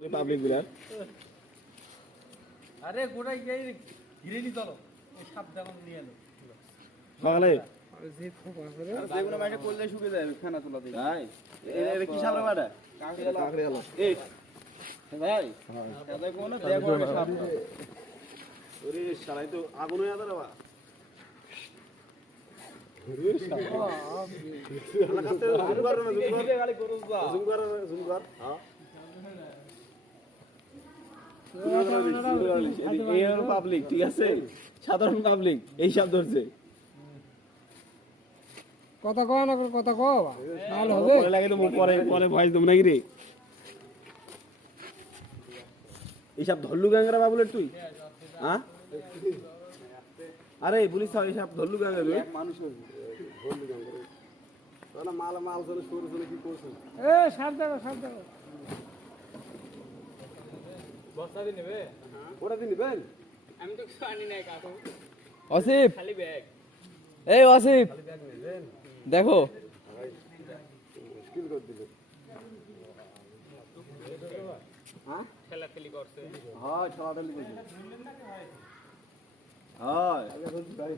public বিলার আরে গোটাই গিয়ে ঘিরে নি চলো এই সাপ যেমন নিয়ে এলো সকালে যে কোনো মাঠে পড়লে শুকিয়ে যায় খানা তোলা দিয়ে ভাই এটা কি সাপ রে বাড়া কাকড়ি আলো এই ভাই দাদা কোন দেখো সাপ ওরে শালাই তো আগুন হয়ে আদা রে পাবলিক ঠিক আছে সাধারণ পাবলিক এই সব ধরছে কথা কও না কথা কও নাহলে হবে পরে লাগে তো পরে পরে ভয়েস দেব নাকি রে এইসব ধল্লু গাঙ্গরা বাবুলের তুই হ্যাঁ আরে পুলিশ এইসব ধল্লু গাঙ্গা রে মানুষ ধরলু গাঙ্গরে তাহলে মাল মাল চলে সরু চলে কি করছেন এ সাপ দেখো বস্তা দিয়ে নেবে ওরা দিন নিবেন আমি তো কিছু আনি নাই কাকু আসিফ খালি ব্যাগ এই আসিফ দেখো মুশকিল করে দিলে হ্যাঁ খেলাখেলি করছে হ্যাঁ খেলাটালি করছে হয় আগে ভাই